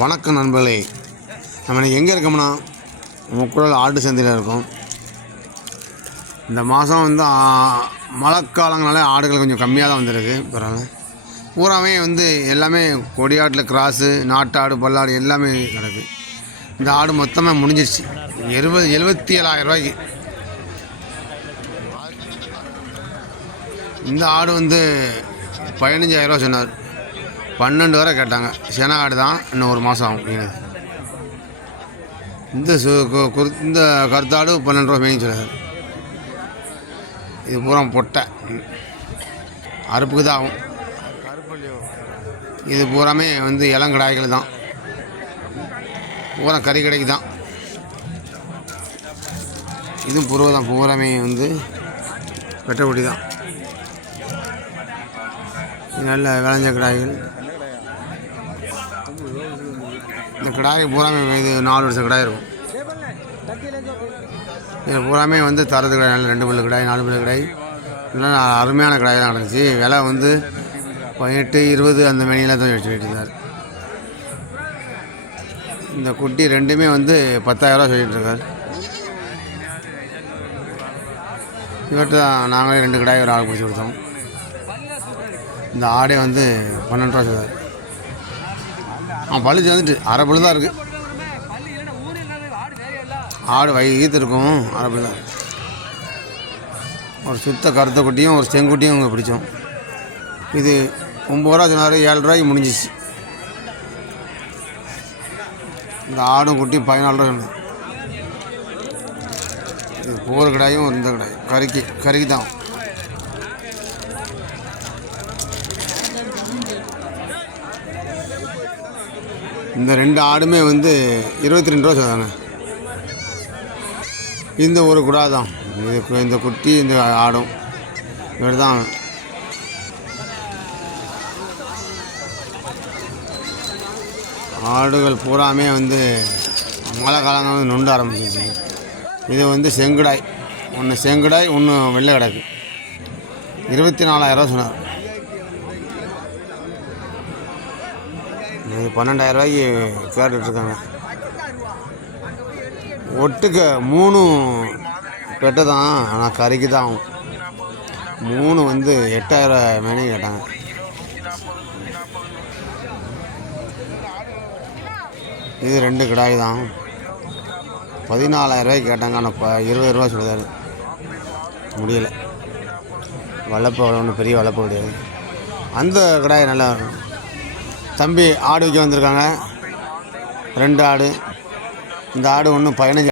வணக்கம் நண்பர்களே. நம்ம எங்கே இருக்கோம்னா முக்குழல் ஆட்டு சந்தையில் இருக்கோம். இந்த மாதம் வந்து மழைக்காலங்களாலே மழைக்காலங்களால ஆடுகள் கொஞ்சம் கம்மியாக தான் வந்திருக்கு பரவாயில்ல. பூராவே வந்து எல்லாமே கொடியாட்டில் கிராஸு நாட்டாடு பல்லாடு எல்லாமே கிடக்கு. இந்த ஆடு மொத்தமாக முடிஞ்சிருச்சு. எழுபது எழுபத்தி ஏழாயிரம் ரூபாய்க்கு. இந்த ஆடு வந்து பதினஞ்சாயிரரூவா சொன்னார். பன்னெண்டு வரை கேட்டாங்க. சென ஆடு தான். இன்னும் ஒரு மாதம் ஆகும். அப்படிங்கிறது இந்த சு குரு- இந்த கருத்தாடு பன்னெண்டு ரூபா மேய்ச்சி சொல்லுறாரு இது பூரா பொட்டை. அறுப்புக்கு தான் ஆகும். இது பூராமே வந்து இளங்கடாய்கள் தான். பூரா கறி கடைக்கு தான். இதுவும் புருவ தான். பூராமே வந்து வெட்டக்குட்டி தான். நல்ல விளைஞ்ச கிடாய்கள். இந்த கிடாய் பூராமே இது நாலு வருஷம் கிடாய் இருக்கும். இது பூராமே வந்து தரது கிடாய் நல்ல ரெண்டு பல்லு கிடாய் நாலு பல்லு கிடாய். நல்லா அருமையான கிடாய் தான் நடந்துச்சு விலை வந்து பதினெட்டு இருபது அந்த மணியில் தான் சொல்லிட்டு இருந்தார் இந்த குட்டி ரெண்டுமே வந்து பத்தாயிரரூவா சொல்லிட்டு இருக்கார். இவர்கிட்ட தான் நாங்களே ரெண்டு கிடாய் ஒரு ஆள் பிடிச்சி கொடுத்தோம். இந்த ஆடே வந்து பன்னெண்டு ரூபா சொல்லுவார் ஆ பழுச்சு வந்துட்டு அரை பழு தான் இருக்குது ஆடு வயிற்று இருக்கும் அரை பழு தான். ஒரு சுத்த கருத்த குட்டியும் ஒரு செங்குட்டியும் உங்களுக்கு பிடிச்சோம். இது ஒம்பது ரூபா சொன்னார் ஏழு ரூபாய்க்கு முடிஞ்சிச்சு. இந்த ஆடும் குட்டி பதினாலு ரூபா சொன்னது இது போர் கடாயும் இந்த கடாயும் கறிக்கு கறிக்கு தான். இந்த ரெண்டு ஆடுமே வந்து இருபத்தி ரெண்டு ரூபா சொல்லுவாங்க இந்த ஒரு குடா தான் இது இந்த குட்டி இந்த ஆடும். இவர் தான் ஆடுகள் பூராமே வந்து மழை காலங்கள் வந்து நொண்ட ஆரம்பிச்சிச்சு இது வந்து செங்குடாய். ஒன்று செங்குடாய் ஒன்று வெள்ளை கிடக்கு. இருபத்தி நாலாயிரரூவா சொன்னார் இது பன்னெண்டாயிரம் ரூபாய்க்கு கேட்டுட்ருக்காங்க ஒட்டுக்க மூணு பெட்டை தான் ஆனால் கறிக்கு தான் ஆகும். மூணு வந்து எட்டாயிரம் மேனே கேட்டாங்க. இது ரெண்டு கிடாய் தான் பதினாலாயிரம் ரூபாய்க்கு கேட்டாங்க ஆனால் இப்போ இருபது ரூபா சொல்லுதாரு முடியலை. வளர்ப்பு ஒன்றும் பெரிய வளர்ப்பு கிடையாது. அந்த கிடாய் நல்லா இருக்கும். தம்பி ஆடு விற்க வந்திருக்காங்க. ரெண்டு ஆடு. இந்த ஆடு ஒன்று பதினஞ்சு